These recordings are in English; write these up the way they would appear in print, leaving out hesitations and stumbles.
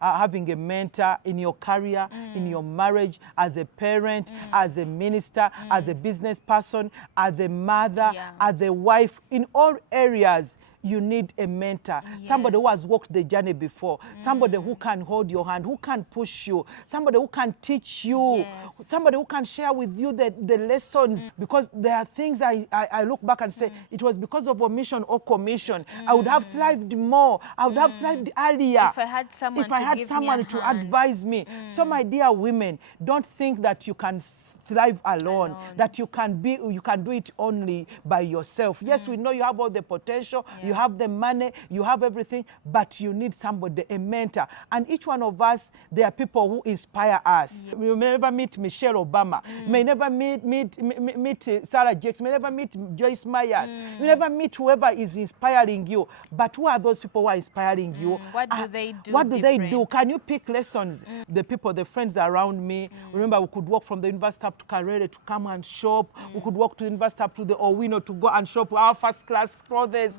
having a mentor in your career, in your marriage, as a parent, as a minister, as a business person, as a mother, as a wife, in all areas. You need a mentor, somebody who has walked the journey before, somebody who can hold your hand, who can push you, somebody who can teach you, somebody who can share with you the lessons. Because there are things I look back and say, it was because of omission or commission. I would have thrived more. I would have thrived earlier if I had someone, to advise me. So my dear women, don't think that you can thrive alone, that you can do it only by yourself. Yes, we know you have all the potential, you have the money, you have everything, but you need somebody, a mentor. And each one of us, there are people who inspire us. You may never meet Michelle Obama, you may never meet Sarah Jakes, you may never meet Joyce Myers, you never meet whoever is inspiring you. But who are those people who are inspiring you? What do they do? What do they do? Can you pick lessons? The people, the friends around me, remember we could walk from the university up to Karere to come and shop. We could walk to the university up to the Owino to go and shop our first class clothes.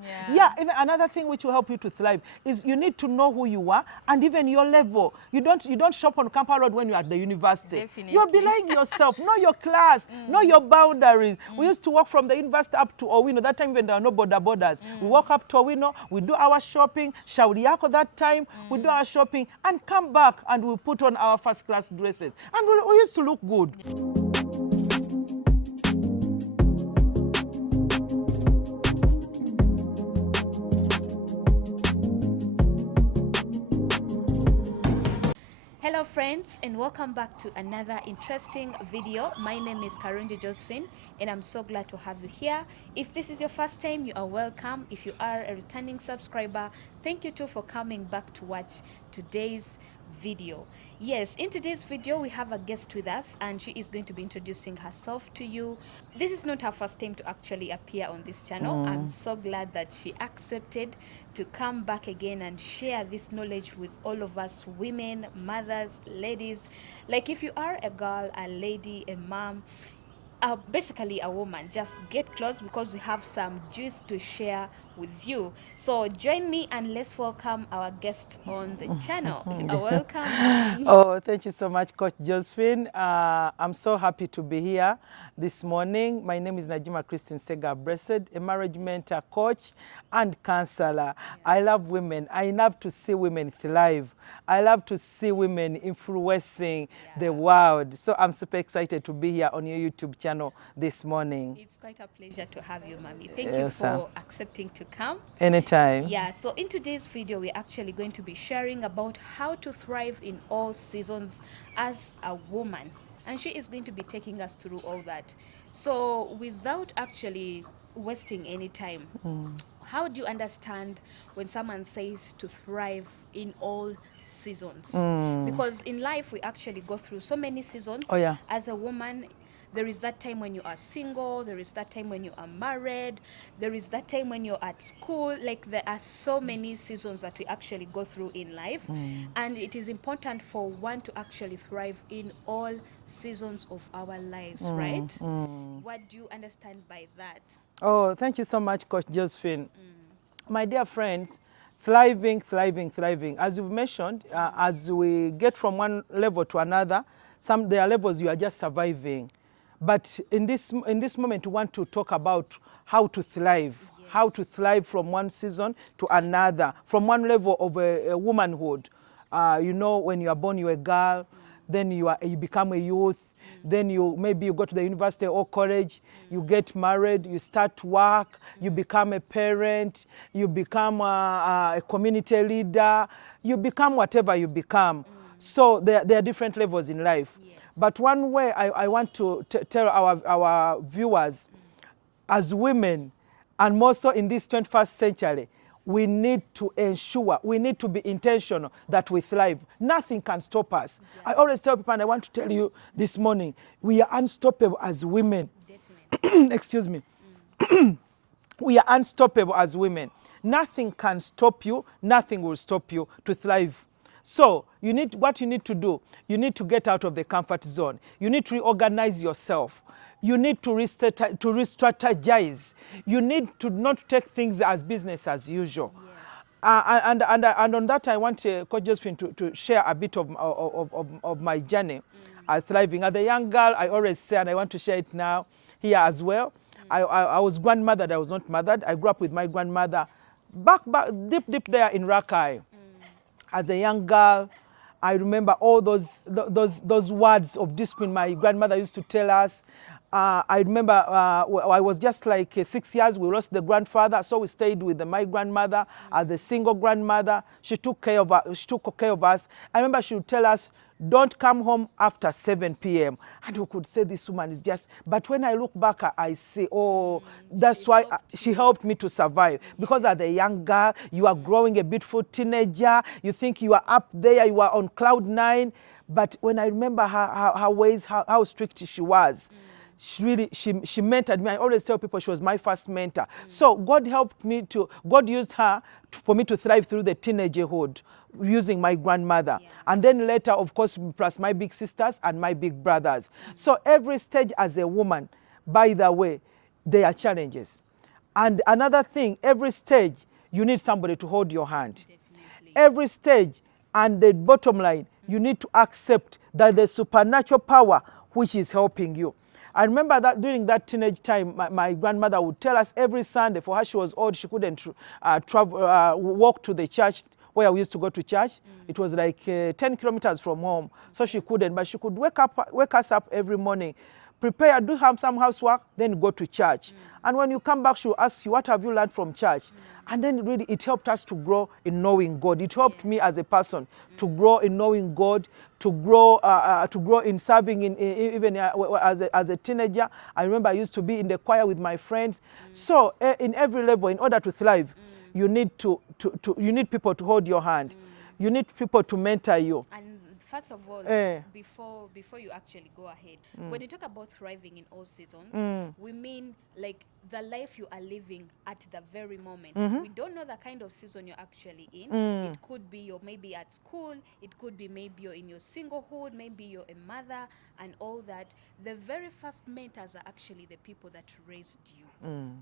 Even another thing which will help you to thrive is you need to know who you are and even your level. You don't shop on Kampa Road when you're at the university. Definitely. You're belaying yourself. Know your class. Know your boundaries. We used to walk from the university up to Owino. That time even there were no borders. We walk up to Owino, we do our shopping. Shauri Yako that time, we do our shopping and come back and we put on our first class dresses. And we used to look good. Hello friends, and welcome back to another interesting video. My name is Karunji Josephine and I'm so glad to have you here. If this is your first time, you are welcome. If you are a returning subscriber, thank you too for coming back to watch today's video. Yes, in today's video we have a guest with us and she is going to be introducing herself to you. This is not her first time to actually appear on this channel. I'm so glad that she accepted to come back again and share this knowledge with all of us women, mothers, ladies. Like if you are a girl, a lady, a mom, basically a woman, just get close because we have some juice to share with you. So join me and let's welcome our guest on the channel. Welcome, mommy. Oh, thank you so much, Coach Josephine. I'm so happy to be here this morning. My name is Najima Christine Sega Blessed, a marriage mentor, coach, and counselor. I love women. I love to see women thrive. I love to see women influencing the world. So I'm super excited to be here on your YouTube channel this morning. It's quite a pleasure to have you, mommy. Thank you for accepting to come. Anytime. Yeah, so in today's video, we're actually going to be sharing about how to thrive in all seasons as a woman. And she is going to be taking us through all that. So without actually wasting any time, how do you understand when someone says to thrive in all seasons? Because in life, we actually go through so many seasons. As a woman, there is that time when you are single, there is that time when you are married, there is that time when you're at school. Like there are so many seasons that we actually go through in life. And it is important for one to actually thrive in all seasons of our lives, right? What do you understand by that? Oh, thank you so much, Coach Josephine. My dear friends, thriving. As you've mentioned, as we get from one level to another, there are levels you are just surviving. But in this moment, we want to talk about how to thrive, how to thrive from one season to another, from one level of a womanhood. You know, when you are born, you're a girl, then you become a youth, then maybe you go to the university or college, you get married, you start work, you become a parent, you become a community leader, you become whatever you become. So there are different levels in life. But one way I want to tell our viewers, as women, and more so in this 21st century, we need to ensure, we need to be intentional that we thrive. Nothing can stop us. I always tell people, and I want to tell you this morning, we are unstoppable as women. Excuse me. We are unstoppable as women. Nothing can stop you. Nothing will stop you to thrive. So what you need to do, you need to get out of the comfort zone. You need to reorganize yourself. You need to re-strategize. You need to not take things as business as usual. And on that, I want Coach Josephine to share a bit of my journey thriving. As a young girl, I always say, and I want to share it now here as well. I was grandmothered, I was not mothered. I grew up with my grandmother back deep there in Rakai. As a young girl, I remember all those words of discipline my grandmother used to tell us. I remember I was just like 6 years. We lost the grandfather, so we stayed with my grandmother as the single grandmother. She took care of us. She took care of us. I remember she would tell us, "Don't come home after 7 p.m." And we could say this woman is just. But when I look back, I say, oh, that's why she helped me to survive. Because as a young girl, you are growing a beautiful teenager. You think you are up there. You are on cloud 9. But when I remember her ways, how strict she was. She mentored me. I always tell people she was my first mentor. So God helped me God used her for me to thrive through the teenagerhood using my grandmother. And then later, of course, plus my big sisters and my big brothers. So every stage as a woman, by the way, there are challenges. And another thing, every stage, you need somebody to hold your hand. Definitely. Every stage, and the bottom line, you need to accept that there's supernatural power which is helping you. I remember that during that teenage time, my grandmother would tell us every Sunday. For her, she was old. She couldn't walk to the church where we used to go to church. It was like 10 kilometers from home. So she couldn't, but she could wake us up every morning, prepare, do some housework, then go to church. And when you come back, she will ask you, what have you learned from church? And then really it helped us to grow in knowing God. It helped me as a person to grow in knowing God, to grow in serving even as a teenager. I remember I used to be in the choir with my friends. So in every level, in order to thrive, you need you need people to hold your hand. You need people to mentor you. And first of all, before you actually go ahead, when you talk about thriving in all seasons, we mean like the life you are living at the very moment. We don't know the kind of season you're actually in. It could be you're maybe at school, it could be maybe you're in your singlehood, maybe you're a mother and all that. The very first mentors are actually the people that raised you.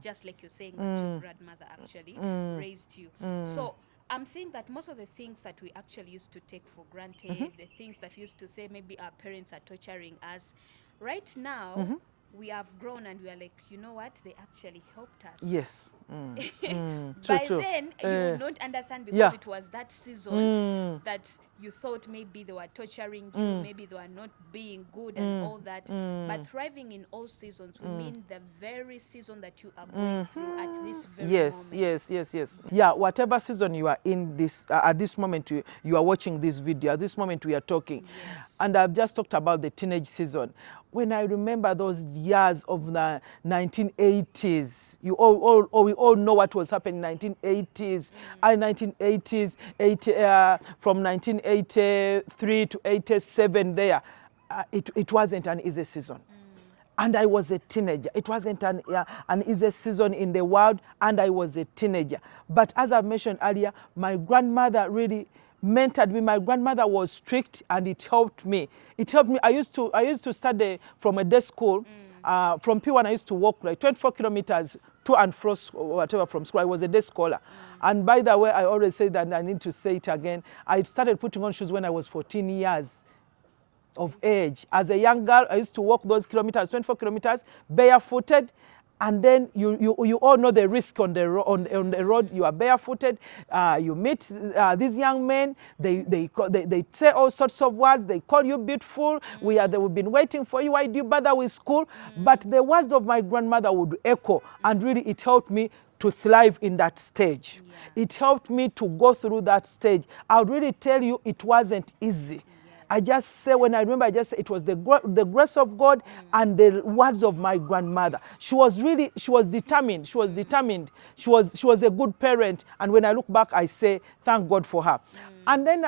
Just like you're saying that your grandmother actually raised you. So I'm saying that most of the things that we actually used to take for granted, the things that we used to say maybe our parents are torturing us, right now we have grown and we are like, you know what, they actually helped us. Yes. By then, you would not understand because it was that season that you thought maybe they were torturing you, maybe they were not being good and all that. But thriving in all seasons, we mean the very season that you are going through at this very moment. Yes. Yeah, whatever season you are in this at this moment you are watching this video, at this moment we are talking. And I've just talked about the teenage season. When I remember those years of the 1980s, we all know what was happening in 1980s, and 1980s, from 1983 to 87 there, it wasn't an easy season. And I was a teenager. It wasn't an easy season in the world, and I was a teenager. But as I mentioned earlier, my grandmother really mentored me. My grandmother was strict, and it helped me. It helped me. I used to study from a day school. From P1, I used to walk like 24 kilometers to and fro, whatever, from school. I was a day scholar. And by the way, I always say that, and I need to say it again, I started putting on shoes when I was 14 years of age. As a young girl, I used to walk those kilometers, 24 kilometers, barefooted. And then you all know the risk on the road. You are barefooted. You meet these young men. They say all sorts of words. They call you beautiful. We've been waiting for you. Why do you bother with school? But the words of my grandmother would echo, and really it helped me to thrive in that stage. It helped me to go through that stage. I would really tell you it wasn't easy. I just say, when I remember, I just say it was the grace of God and the words of my grandmother. She was determined. She was a good parent. And when I look back, I say, thank God for her. And then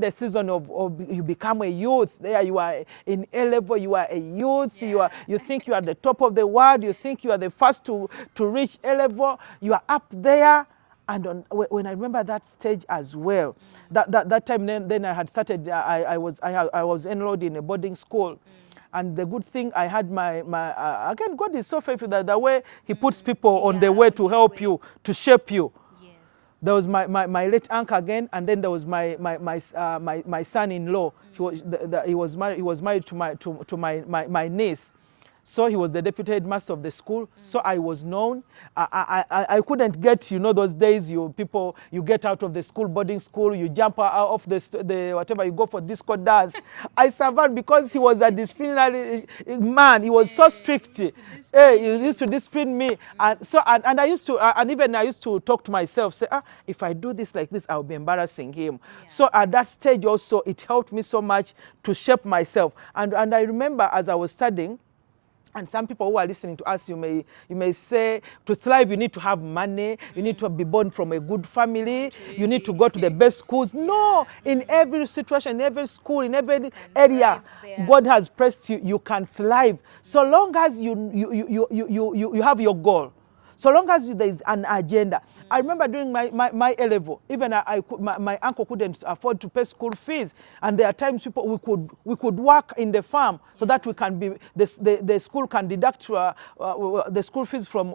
the season of you become a youth. There you are in A level, you are a youth. You think you are the top of the world. You think you are the first to reach A level. You are up there. And when I remember that stage as well, that time then I had started. I was enrolled in a boarding school, and the good thing I had my again, God is so faithful that the way He puts people on the way to help you, to shape you. There was my late uncle again, and then there was my son-in-law. He was married to my niece. So he was the deputy headmaster of the school. So I was known. I couldn't get, those days you get out of the school, boarding school, you jump off the whatever, you go for disco dance. I survived because he was a disciplinary man. He was so strict. He used to discipline me. And so and I used to and even I used to talk to myself, say, if I do this like this, I'll be embarrassing him. Yeah. So at that stage also, it helped me so much to shape myself. And I remember as I was studying, and some people who are listening to us, you may say, to thrive, you need to have money, you need to be born from a good family, you need to go to the best schools. No, in every situation, in every school, in every area, God has placed you, you can thrive. So long as you have your goal. So long as there is an agenda. I remember during my A level, even my uncle couldn't afford to pay school fees, and there are times we could work in the farm so that we can be the school can deduct the school fees from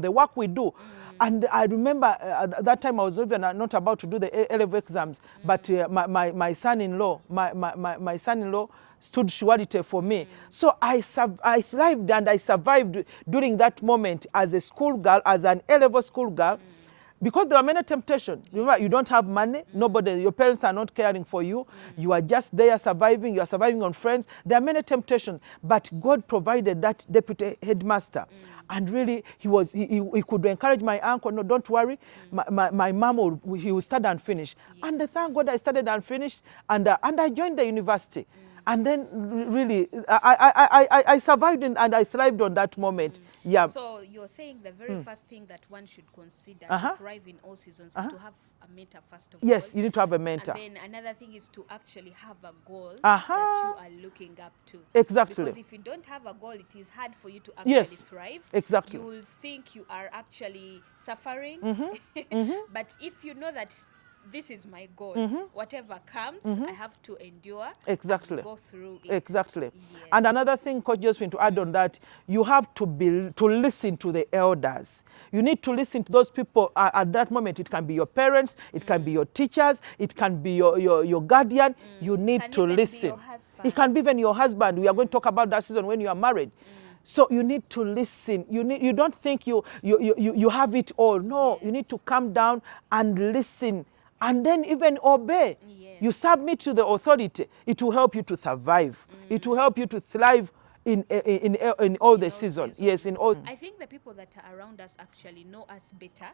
the work we do. And I remember at that time I was even not about to do the A level exams, but my son-in-law, my son-in-law stood surety for me. So I thrived and I survived during that moment as a school girl, as an A-level school girl, because there were many temptations. Remember, you don't have money, nobody, your parents are not caring for you, you are just there surviving, you are surviving on friends. There are many temptations, but God provided that deputy headmaster. And really, he could encourage my uncle, no, don't worry, my mom, he will study and finish. Yes. And thank God I studied and finished, and I joined the university. And then really, I survived and I thrived on that moment. Yeah. So you're saying the very first thing that one should consider to thrive in all seasons is to have a mentor first of all. Yes, you need to have a mentor. And then another thing is to actually have a goal that you are looking up to. Exactly. Because if you don't have a goal, it is hard for you to actually thrive. Exactly. You will think you are actually suffering. But if you know that this is my goal, whatever comes, I have to endure. Exactly. And go through it. Exactly. Yes. And another thing, Coach Josephine, to add on that, you have to listen to the elders. You need to listen to those people at that moment. It can be your parents, it can be your teachers, it can be your guardian. You need to listen. It can be even your husband. We are going to talk about that season when you are married. So you need to listen. You don't think you have it all. No, you need to calm down and listen. And then even obey. Yes. You submit to the authority. It will help you to survive. It will help you to thrive in all the seasons. Yes, in all. I think the people that are around us actually know us better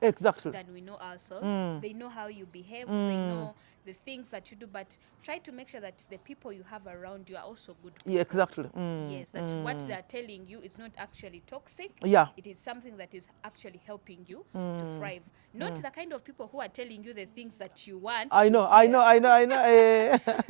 than we know ourselves. They know how you behave. They know the things that you do, but try to make sure that the people you have around you are also good people. Yeah, exactly. Yes, that what they are telling you is not actually toxic. Yeah. It is something that is actually helping you to thrive. Not the kind of people who are telling you the things that you want. I know.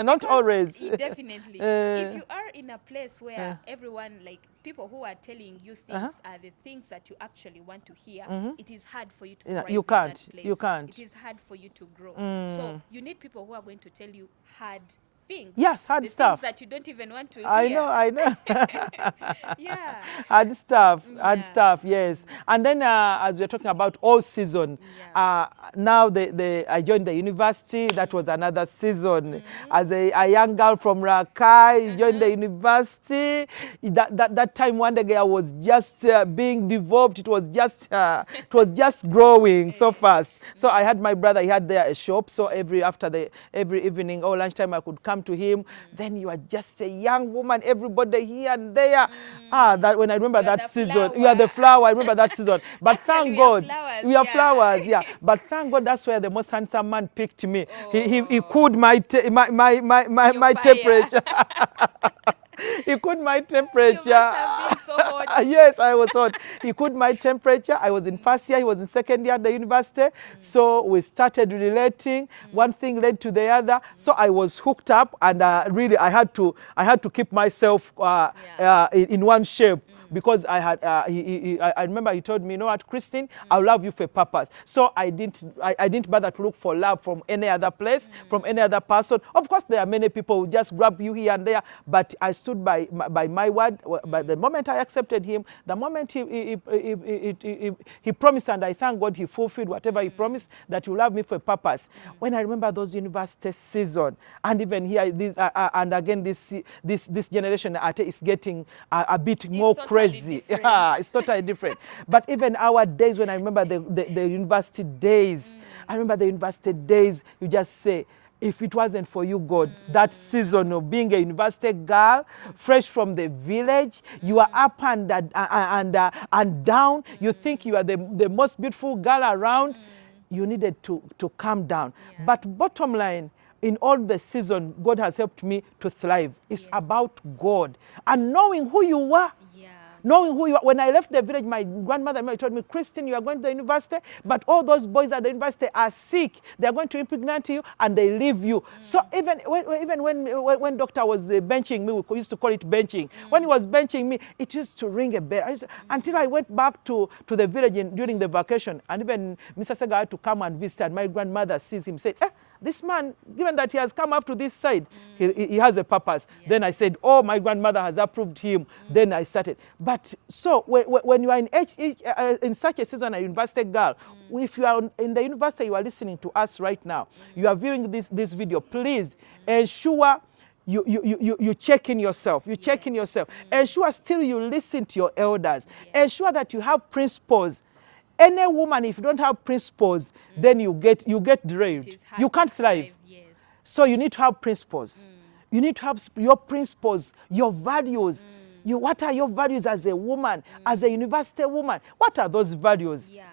Not always. Definitely. If you are in a place where everyone, like people who are telling you things are the things that you actually want to hear, it is hard for you to thrive in that place. You can't. It is hard for you to grow. So you need people who are going to tell you hard things. Yes, hard stuff. Things that you don't even want to hear. I know. Yeah. Hard stuff, yes. And then as we're talking about all season, now I joined the university. That was another season. As a young girl from Rakai, joined the university. That time one day I was just being developed. It was just growing so fast. So I had my brother, he had there a shop. So every evening or lunchtime I could come to him. Then you are just a young woman, everybody here and there. That when I remember that season, you are the flower. I remember that season. But actually, thank God, we are flowers, yeah. But thank God, that's where the most handsome man picked me. He cooled my temperature. He cooled my temperature. You must have been so hot. Yes, I was hot. He cooled my temperature. I was in first year. He was in second year at the university. So we started relating. One thing led to the other. So I was hooked up, and really I had to keep myself in one shape. because I had, I remember he told me, you know what, Christine, I love you for a purpose. So I didn't bother to look for love from any other place, from any other person. Of course, there are many people who just grab you here and there, but I stood by my word. By the moment I accepted him, the moment he promised, and I thank God he fulfilled whatever he promised, that he will love me for a purpose. When I remember those university season, and even here, and again, this generation is getting a bit more totally crazy. different. Yeah, it's totally different. But even our days, when I remember the university days, I remember the university days, you just say, if it wasn't for you, God, that season of being a university girl, fresh from the village, you are up and down, you think you are the most beautiful girl around, you needed to calm down. Yeah. But bottom line, in all the season, God has helped me to thrive. It's Yes. about God and knowing who you are. Yeah. Knowing who you are. When I left the village, my grandmother told me, Christine, you are going to the university, but all those boys at the university are sick. They are going to impregnate you, and they leave you. So even when doctor was benching me, we used to call it benching. When he was benching me, it used to ring a bell. Until I went back to the village during the vacation, and even Mr. Sega had to come and visit, and my grandmother sees him, said, this man, given that he has come up to this side, he has a purpose. Yeah. Then I said, oh, my grandmother has approved him. Then I started. But so when you are in such a season, a university girl, if you are in the university, you are listening to us right now, you are viewing this video, please ensure you check in yourself. You check in yourself. Ensure still you listen to your elders. Ensure that you have principles. Any woman, if you don't have principles, then you get derailed. You can't thrive. Yes. So you need to have principles. You need to have your principles, your values. What are your values as a woman, as a university woman? What are those values? Yeah.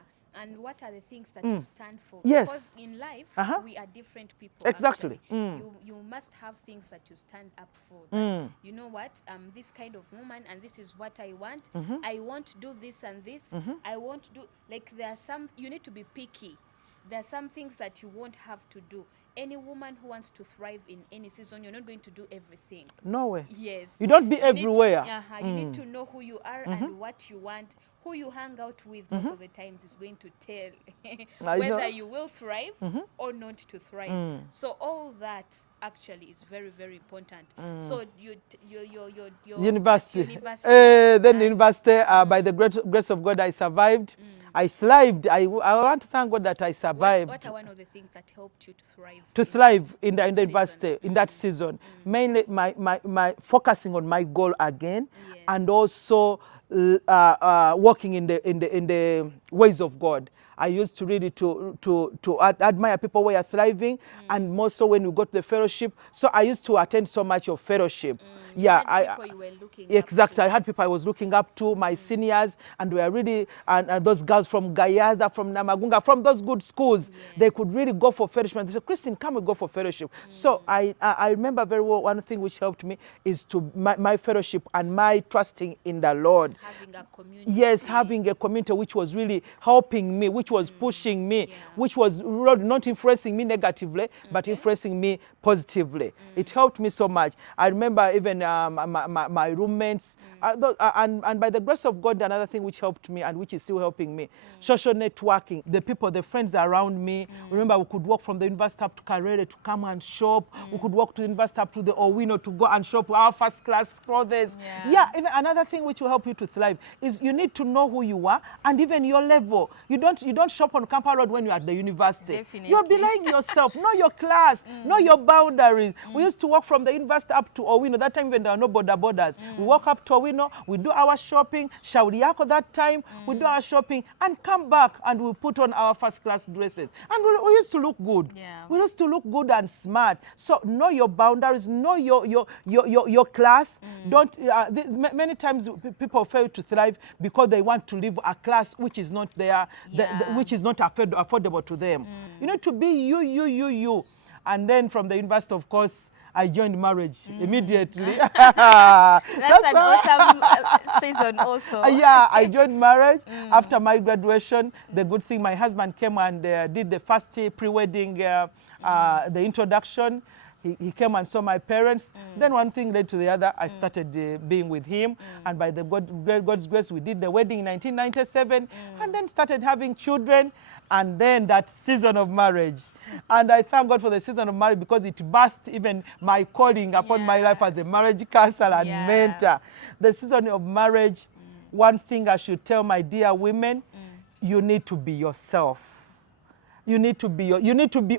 And what are the things that you stand for? Yes. Because in life, we are different people. Exactly. You must have things that you stand up for. That, you know what? I'm this kind of woman, and this is what I want. I want to do this and this. I want to do, like, there are some, you need to be picky. There are some things that you won't have to do. Any woman who wants to thrive in any season, you're not going to do everything. No way. Yes. You don't be everywhere. You need to know who you are and what you want. Who you hang out with most of the times is going to tell whether you will thrive or not to thrive. So all that actually is very, very important. So your university. university. Then the university, by the grace of God, I survived. I thrived. I want to thank God that I survived. What are one of the things that helped you to thrive? To thrive in the university, in that season. Mainly my focusing on my goal again, and also walking in the ways of God. I used to really to admire people who are thriving, and more so when we go to the fellowship. So I used to attend so much of fellowship. People you were looking exactly. up to. I had people I was looking up to, my seniors, and we were really, and those girls from Gayada, from Namagunga, from those good schools, they could really go for fellowship. They said, Christine, come and go for fellowship. So I remember very well, one thing which helped me is to my fellowship and my trusting in the Lord. Having a community. Yes, having a community which was really helping me, which was pushing me, which was not influencing me negatively, but influencing me positively. It helped me so much. I remember even my roommates, and by the grace of God, another thing which helped me and which is still helping me, social networking. The people, the friends around me. Remember, we could walk from the university up to Karere to come and shop. We could walk to the university up to the Owino to go and shop our first class clothes. Even another thing which will help you to thrive is you need to know who you are and even your level. You don't shop on Kampa Road when you're at the university. Definitely. You're belaying yourself. Know your class. Know your boundaries. We used to walk from the university up to Owino. That time when there were no borders. We walk up to Owino, we do our shopping. Shauri Yako that time, we do our shopping and come back and we put on our first class dresses. And we used to look good. We used to look good and smart. So know your boundaries. Know your class. Don't. Many times people fail to thrive because they want to live a class which is not there, which is not affordable to them. You need to be you. And then from the university, of course, I joined marriage immediately. That's an awesome season also. I joined marriage after my graduation. The good thing, my husband came and did the first pre-wedding, the introduction. He came and saw my parents. Then one thing led to the other. I started being with him. And by the God's grace, we did the wedding in 1997 and then started having children. And then that season of marriage. And I thank God for the season of marriage because it birthed even my calling upon my life as a marriage counselor and mentor. The season of marriage, one thing I should tell my dear women, you need to be yourself. You need to be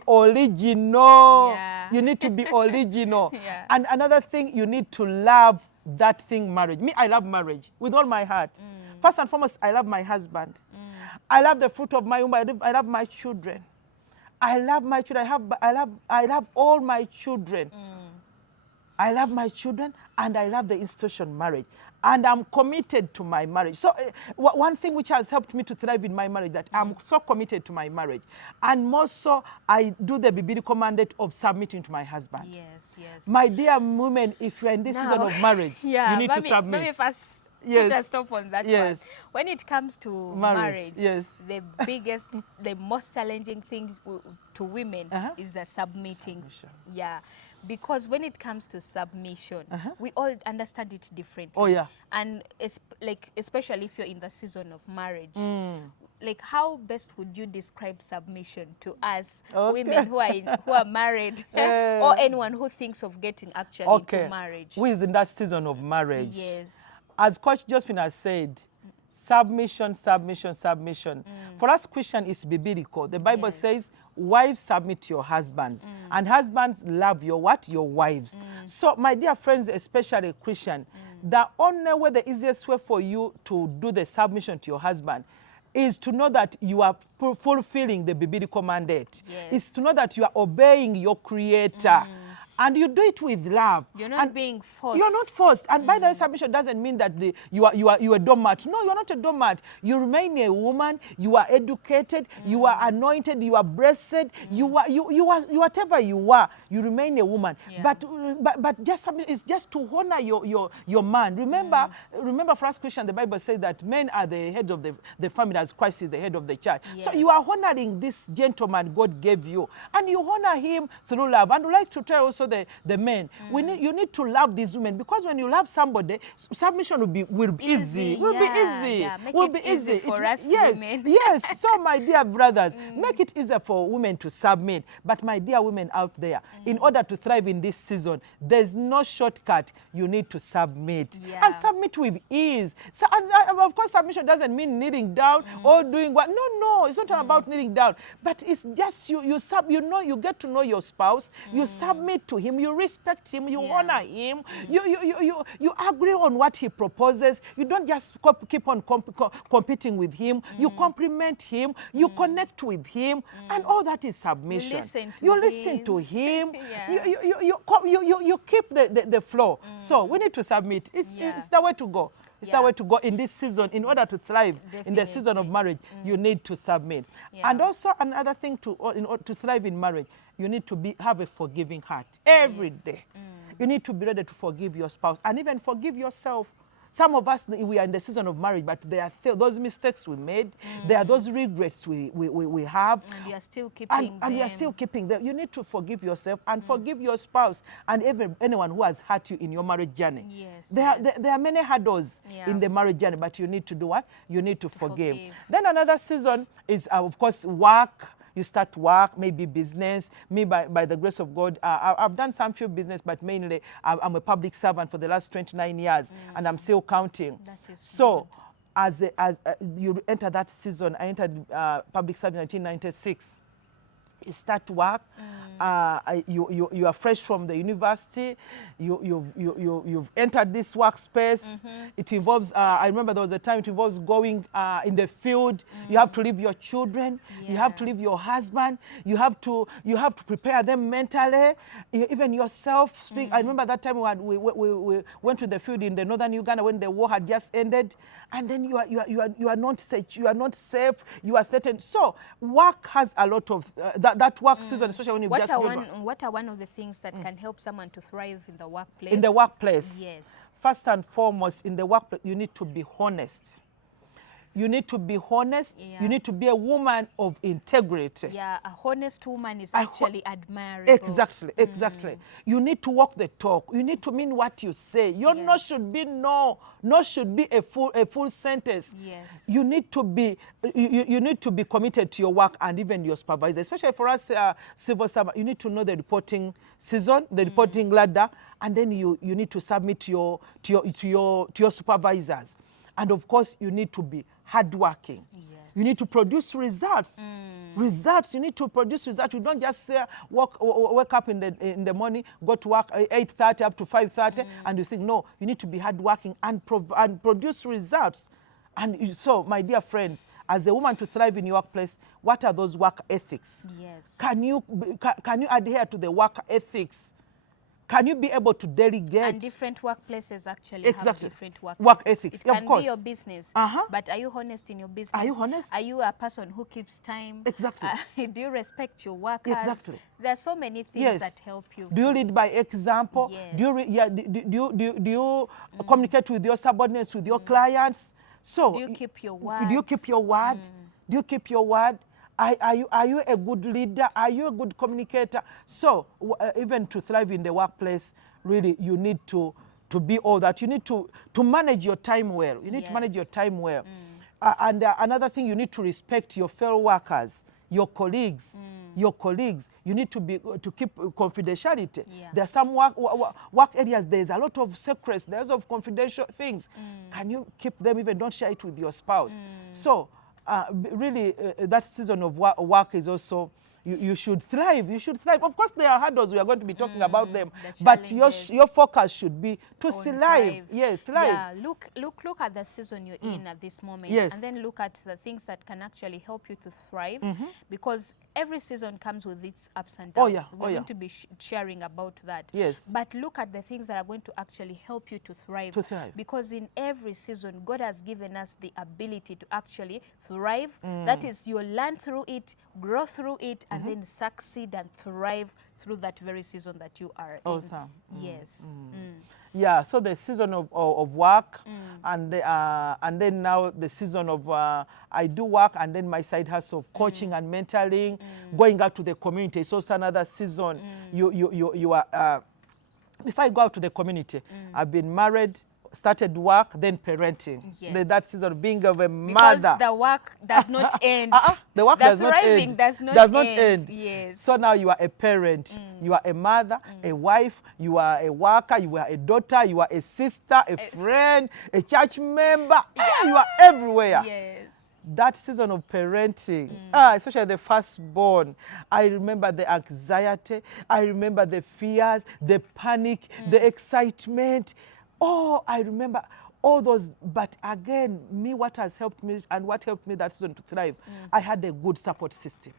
original. Yeah. You need to be original. Yeah. And another thing, you need to love that thing, marriage. Me, I love marriage with all my heart. First and foremost, I love my husband. I love the fruit of my womb. I love my children. I love my children. I love all my children. I love my children, and I love the institution marriage. And I'm committed to my marriage. So one thing which has helped me to thrive in my marriage, that I'm so committed to my marriage. And more so, I do the biblical mandate of submitting to my husband. Yes, yes. My dear women, if you're in this season of marriage, you need to submit. Let me first put a stop on that one. When it comes to marriage, the biggest, the most challenging thing to women is the submitting. Yeah. Because when it comes to submission, we all understand it differently. Oh, yeah. And especially if you're in the season of marriage, like how best would you describe submission to us women who are married or anyone who thinks of getting actually into marriage? Who is in that season of marriage? Yes. As Coach Josephine has said, submission, submission, submission. For us Christian, it's biblical. The Bible says, wives, submit to your husbands. And husbands, love your what? Your wives. So, my dear friends, especially Christian, the only way, the easiest way for you to do the submission to your husband is to know that you are fulfilling the biblical mandate. Is to know that you are obeying your Creator. And you do it with love. You're not being forced. You're not forced. And by the way, submission doesn't mean that you are a doormat. No, you're not a doormat. You remain a woman. You are educated. You are anointed. You are blessed. You are whatever you are. You remain a woman. But just submission is just to honor your man. Remember, for us Christians, the Bible says that men are the head of the family, as Christ is the head of the church. So you are honoring this gentleman God gave you, and you honor him through love. And I'd like to tell also the men, you need to love these women, because when you love somebody, submission will be easy. Will be easy. Yeah, make will it be easy for us women. Yes. So my dear brothers, make it easier for women to submit. But my dear women out there, in order to thrive in this season, there's no shortcut. You need to submit, and submit with ease. So, and of course, submission doesn't mean kneeling down or doing what. No, it's not about kneeling down. But it's just you get to know your spouse. You submit to him. You respect him. You honor him. You agree on what he proposes. You don't just keep on competing with him. You compliment him. You connect with him, and all that is submission. You listen to him. You keep the flow. So we need to submit. It's the way to go. It's the way to go in this season. In order to thrive in the season of marriage, you need to submit. And also another thing in order to thrive in marriage, you need to have a forgiving heart every day. You need to be ready to forgive your spouse and even forgive yourself. Some of us, we are in the season of marriage, but there are those mistakes we made. There are those regrets we have. And we are still keeping them. And we are still keeping them. You need to forgive yourself and forgive your spouse and anyone who has hurt you in your marriage journey. There are many hurdles in the marriage journey, but you need to do what? You need to forgive. Then another season is, of course, work. You start work, maybe business. Me, by the grace of God, I've done some few business, but mainly I'm a public servant for the last 29 years, and I'm still counting. That is so, as you enter that season, I entered public service in 1996. You start work. You are fresh from the university. You've entered this workspace. It involves. I remember there was a time it involves going in the field. You have to leave your children. You have to leave your husband. You have to prepare them mentally. Even yourself. I remember that time we went to the field in the northern Uganda when the war had just ended, and then you are not safe. You are not safe. You are threatened. So work has a lot of that work season, especially when you just what are one of the things that can help someone to thrive in the workplace? In the workplace, yes. First and foremost, in the workplace, you need to be honest. You need to be honest. Yeah. You need to be a woman of integrity. Yeah, a honest woman is actually admirable. Exactly, exactly. You need to walk the talk. You need to mean what you say. Your no should be no. No should be a full sentence. Yes. You need to be you need to be committed to your work and even your supervisor. Especially for us civil servant, you need to know the reporting season, the reporting ladder, and then you need to submit to your supervisors. And of course, you need to be hardworking. Yes. You need to produce results. Results. You need to produce results. You don't just wake up in the morning, go to work 8:30 up to 5:30, and you think no. You need to be hardworking and produce results. And so, my dear friends, as a woman to thrive in your workplace, what are those work ethics? Yes. Can you adhere to the work ethics? Can you be able to delegate? And different workplaces actually have different work ethics. It can be your business, but are you honest in your business? Are you honest? Are you a person who keeps time? Exactly. Do you respect your workers? Exactly. There are so many things that help you. Do you lead by example? Yes. Do you communicate with your subordinates, with your clients? So do you keep your word? Do you keep your word? Do you keep your word? Are you a good leader? Are you a good communicator? So even to thrive in the workplace, really, you need to be all that. You need to manage your time well. You need to manage your time well. And another thing, you need to respect your fellow workers, your colleagues. Your colleagues, you need to keep confidentiality. Yeah. There are some work areas, there's a lot of secrets, there's of confidential things. Can you keep them? Even don't share it with your spouse. So really, that season of work is also, you should thrive. You should thrive. Of course, there are hurdles. We are going to be talking about them. But your focus should be to thrive. Yes, thrive. Yeah, look at the season you're in at this moment. Yes. And then look at the things that can actually help you to thrive. Because every season comes with its ups and downs. We're going to be sharing about that. Yes. But look at the things that are going to actually help you to thrive. Because in every season, God has given us the ability to actually thrive. That is, you'll learn through it, grow through it, and then succeed and thrive through that very season that you are in. Awesome. Yes. Yeah, so the season of work, and then now the season of I do work, and then my side hustle of coaching and mentoring, going out to the community. It's also another season. You are. If I go out to the community, I've been married, started work, then parenting. Yes. That season of being of a mother. Because the work does not end. The work does not end. Does not end. Yes. So now you are a parent, you are a mother, a wife, you are a worker, you are a daughter, you are a sister, a friend, a church member. You are everywhere. Yes. That season of parenting, especially the firstborn, I remember the anxiety, I remember the fears, the panic, the excitement. Oh, I remember all those. But again, what has helped me and what helped me that season to thrive, I had a good support system.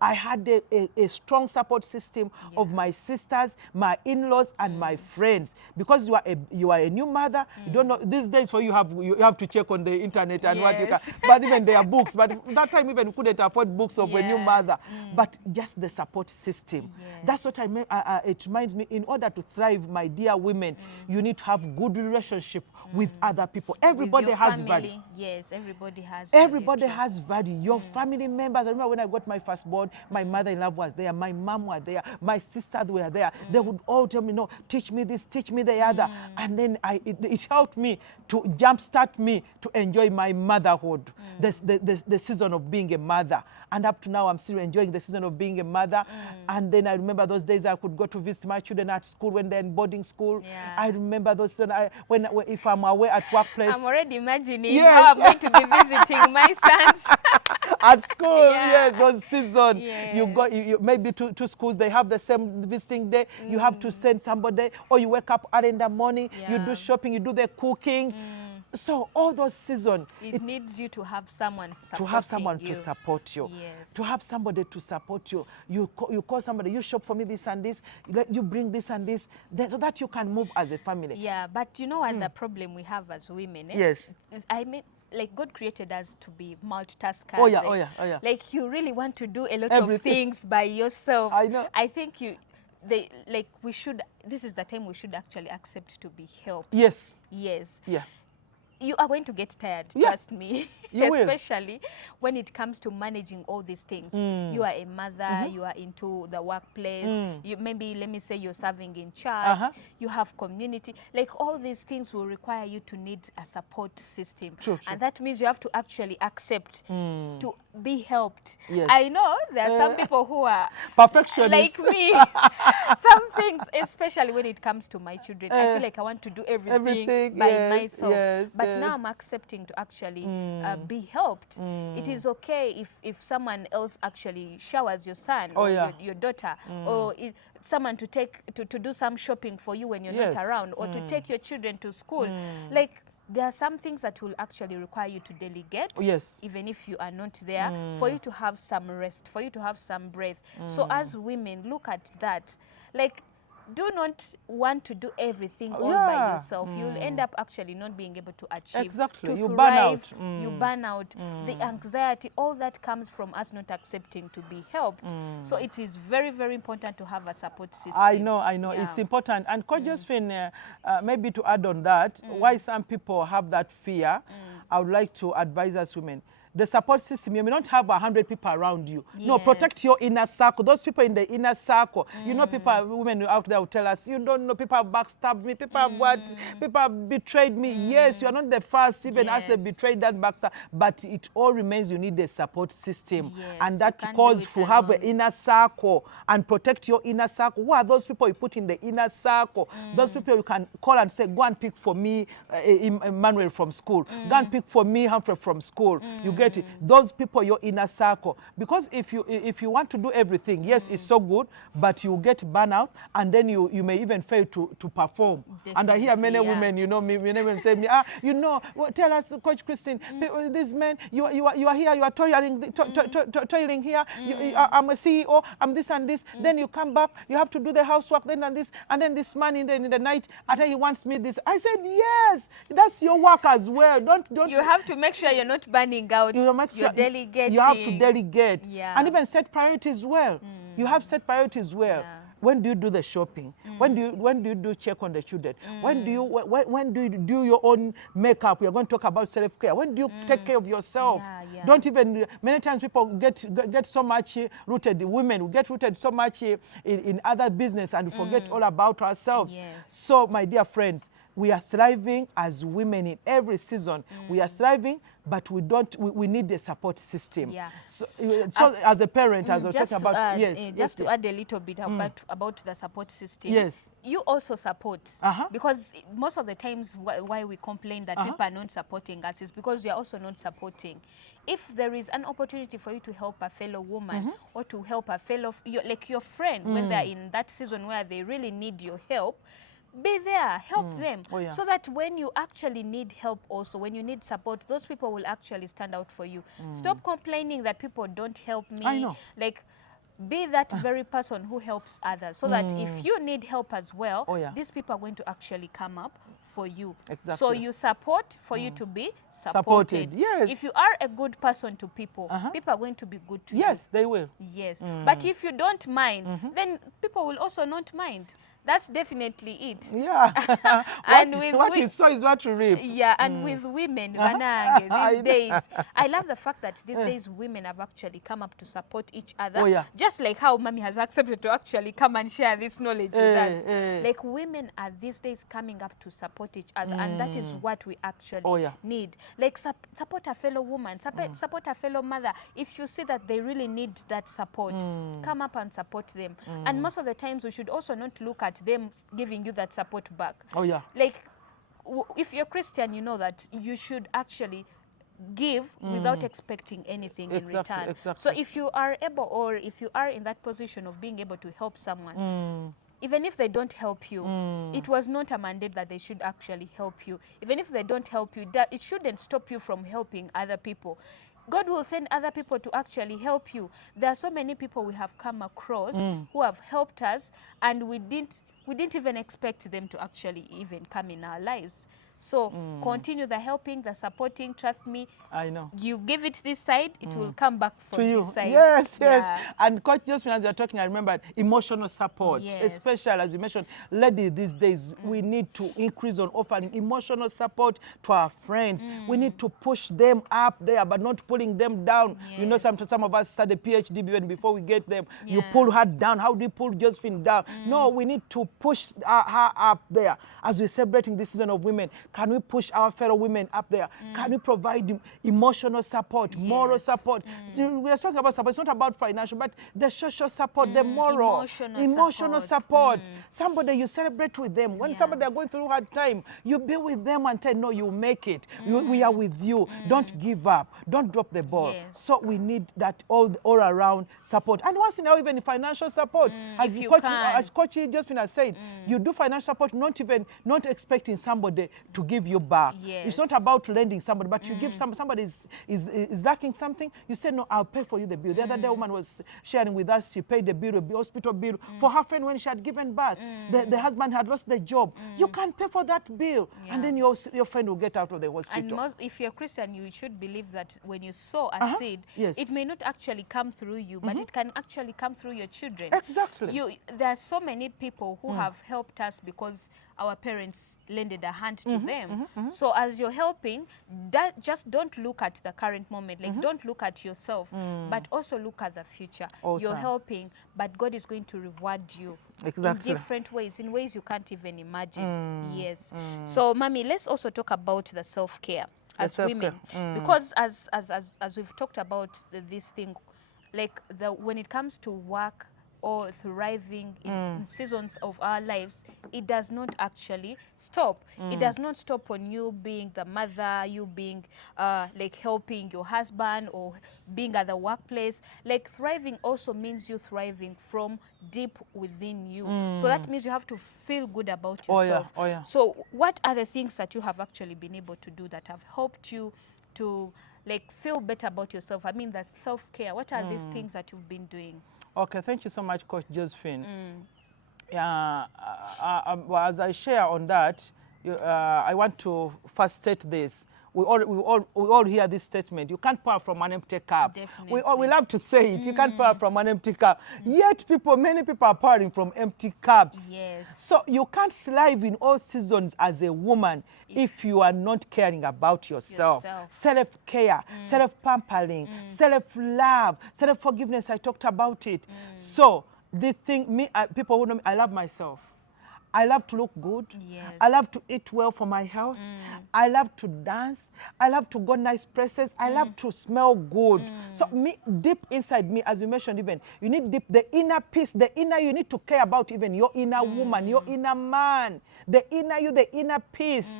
I had a strong support system of my sisters, my in-laws, and my friends. Because you are a new mother, you don't know, these days for you have to check on the internet and what you can, but even there are books. But that time even you couldn't afford books of a new mother. But just the support system. That's what it reminds me, in order to thrive, my dear women, you need to have good relationship with other people. Everybody has value. Yes, everybody has value. Everybody has value. Your family members. I remember when I got my firstborn, my mother-in-law was there, my mom was there, my sisters were there. They would all tell me, no, teach me this, teach me the other. And then it helped me to jumpstart me to enjoy my motherhood, the season of being a mother. And up to now, I'm still enjoying the season of being a mother. And then I remember those days I could go to visit my children at school when they're in boarding school. I remember those, when if I'm away at workplace. I'm already imagining how I'm going to be visiting my sons. At school, yes, those seasons. You go, maybe to schools, they have the same visiting day. You have to send somebody, or you wake up early in the morning, you do shopping, you do the cooking. So all those seasons. It needs you to have someone to support you. Yes. To have somebody to support you. You call somebody, you shop for me this and this, you bring this and this, so that you can move as a family. Yeah, but you know what the problem we have as women is? Yes. I mean, like, God created us to be multitaskers. Oh yeah. Like, you really want to do a lot of things by yourself. I know. I think we should, this is the time we should actually accept to be helped. Yes. Yes. Yeah. you are going to get tired, Yeah. trust me. You will. Especially when it comes to managing all these things. You are a mother, you are into the workplace, you maybe, let me say, you're serving in church, you have community. Like, all these things will require you to need a support system. True, true. And that means you have to actually accept to be helped. Yes. I know there are some people who are Perfectionist. like me. Some things, especially when it comes to my children, I feel like I want to do everything by myself. Yes, But yes. now I'm accepting to actually be helped. It is okay if someone else actually showers your son or your daughter, or someone to do some shopping for you when you're not around, or to take your children to school. Like, there are some things that will actually require you to delegate, even if you are not there, for you to have some rest, for you to have some breath. So as women, look at that. Like, do not want to do everything all by yourself. You'll end up actually not being able to achieve. Exactly. To You thrive, burn out. you burn out. The anxiety, all that comes from us not accepting to be helped. So it is very, very important to have a support system. I know. Yeah. It's important. And Coach Josephine, maybe to add on that, why some people have that fear, I would like to advise us women. The support system, you may not have 100 people around you. No, protect your inner circle. Those people in the inner circle. You know, people, women out there will tell us, you don't know, people have backstabbed me, people have what, people have betrayed me. Yes, you are not the first, even as they betrayed that backstab. But it all remains, you need a support system. And that calls to have an inner circle and protect your inner circle. Who are those people you put in the inner circle? Those people you can call and say, go and pick for me Emmanuel from school. Go and pick for me Humphrey from school. You get it? Those people, your inner circle. Because if you want to do everything, yes, it's so good, but you get burnout, and then you may even fail to perform. Definitely, and I hear many women, you know, many tell me, you know, tell us, Coach Christine, these men, you are here, you are toiling here, I'm a CEO, I'm this and this, then you come back, you have to do the housework, then and then this man in the night, and then he wants me this. I said, yes, that's your work as well. Don't. You have to make sure you're not burning out. You're delegating. You have to delegate. Yeah. And even set priorities well. You have set priorities well. Yeah. When do you do the shopping? When do you do check on the children? When do you do your own makeup? We are going to talk about self-care. When do you take care of yourself? Don't even, many times people get so much rooted, women get rooted so much in other business and forget all about ourselves. Yes. So, my dear friends, we are thriving as women in every season. We are thriving, but we need a support system. Yeah. So as a parent, as I was talking about, to add a little bit about the support system. Yes. You also support, because most of the times why we complain that people are not supporting us is because we are also not supporting. If there is an opportunity for you to help a fellow woman or to help a fellow, like your friend, when they're in that season where they really need your help, be there, help them, so that when you actually need help also, when you need support, those people will actually stand out for you. Stop complaining that people don't help me. I know. Like, be that very person who helps others, so that if you need help as well, these people are going to actually come up for you. Exactly. So you support for you to be supported. Supported, yes. If you are a good person to people, people are going to be good to you. Yes, they will. Yes. But if you don't mind, then people will also not mind. That's definitely it. Yeah. And what you sow is what you reap. Yeah, and with women, Banange, these days, I love the fact that these days women have actually come up to support each other. Just like how Mommy has accepted to actually come and share this knowledge with us. Like, women are these days coming up to support each other, and that is what we actually need. Like, support a fellow woman, support a fellow mother. If you see that they really need that support, come up and support them. And most of the times, we should also not look at them giving you that support back. Like, if you're Christian, you know that you should actually give without expecting anything in return. Exactly. So if you are able, or if you are in that position of being able to help someone, even if they don't help you, it was not a mandate that they should actually help you. Even if they don't help you, that it shouldn't stop you from helping other people. God will send other people to actually help you. There are so many people we have come across who have helped us, and we didn't even expect them to actually even come in our lives. So continue the helping, the supporting. Trust me. I know. You give it this side, it will come back from To you. this side. Yes, yes. Yeah. And Coach, just as you're talking, I remember emotional support, Yes. especially as you mentioned, ladies these days, we need to increase on offering emotional support to our friends. We need to push them up there, but not pulling them down. You know, Yes. some of us study PhD even before we get them. You Yeah. pull her down. How do you pull Josephine down? No, we need to push her up there. As we're celebrating this season of women, can we push our fellow women up there? Can we provide emotional support, moral Yes. support? So we are talking about support. It's not about financial, but the social support, the moral, Emotional support. Somebody you celebrate with them. When Yeah. somebody are going through a hard time, you be with them and tell, no, you make it. We are with you. Don't give up. Don't drop the ball. Yes. So we need that all around support. And once in a while, even financial support. If you can. As Coach just said, you do financial support, not expecting somebody to give you back. Yes. It's not about lending somebody, but you give somebody is lacking something, you say, no, I'll pay for you the bill. The other day, a woman was sharing with us, she paid the bill, the hospital bill, for her friend when she had given birth. The husband had lost the job. You can pay for that bill, and then your friend will get out of the hospital. And if you're a Christian, you should believe that when you sow a seed, Yes. it may not actually come through you, but it can actually come through your children. Exactly. There are so many people who have helped us because our parents lended a hand to them. So as you're helping, just don't look at the current moment. Like, don't look at yourself, but also look at the future. Awesome. You're helping, but God is going to reward you Exactly. in different ways, in ways you can't even imagine. Yes. So, Mommy, let's also talk about the self-care as women, because as we've talked about this thing, like when it comes to work or thriving in seasons of our lives, it does not actually stop. It does not stop on you being the mother, you being like helping your husband or being at the workplace. Like, thriving also means you thriving from deep within you. So that means you have to feel good about yourself. Oh yeah. So what are the things that you have actually been able to do that have helped you to like feel better about yourself? I mean, the self-care. What are these things that you've been doing? Okay, thank you so much, Coach Josephine. Well, as I share on that, I want to first state this. We all hear this statement. You can't pour from an empty cup. Definitely. We love to say it. You can't pour from an empty cup. Yet many people are pouring from empty cups. Yes. So you can't thrive in all seasons as a woman if you are not caring about yourself. Self-care, self-pampering, self-love, self-forgiveness. I talked about it. So the thing, people who know me, I love myself. I love to look good. Yes. I love to eat well for my health. I love to dance. I love to go nice places. I love to smell good. So deep inside me, as you mentioned even, you need the inner peace, the inner, you need to care about even your inner woman, your inner man, the inner you, the inner peace.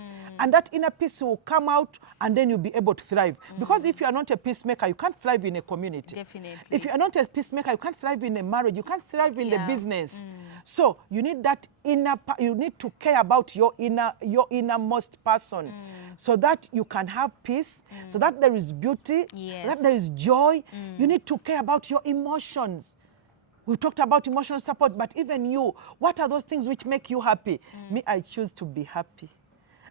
And that inner peace will come out, and then you'll be able to thrive. Because if you are not a peacemaker, you can't thrive in a community. Definitely. If you are not a peacemaker, you can't thrive in a marriage. You can't thrive in the business. So you need that inner. You need to care about your innermost person, so that you can have peace, so that there is beauty, that there is joy. You need to care about your emotions. We talked about emotional support, but even you, what are those things which make you happy? Me, I choose to be happy.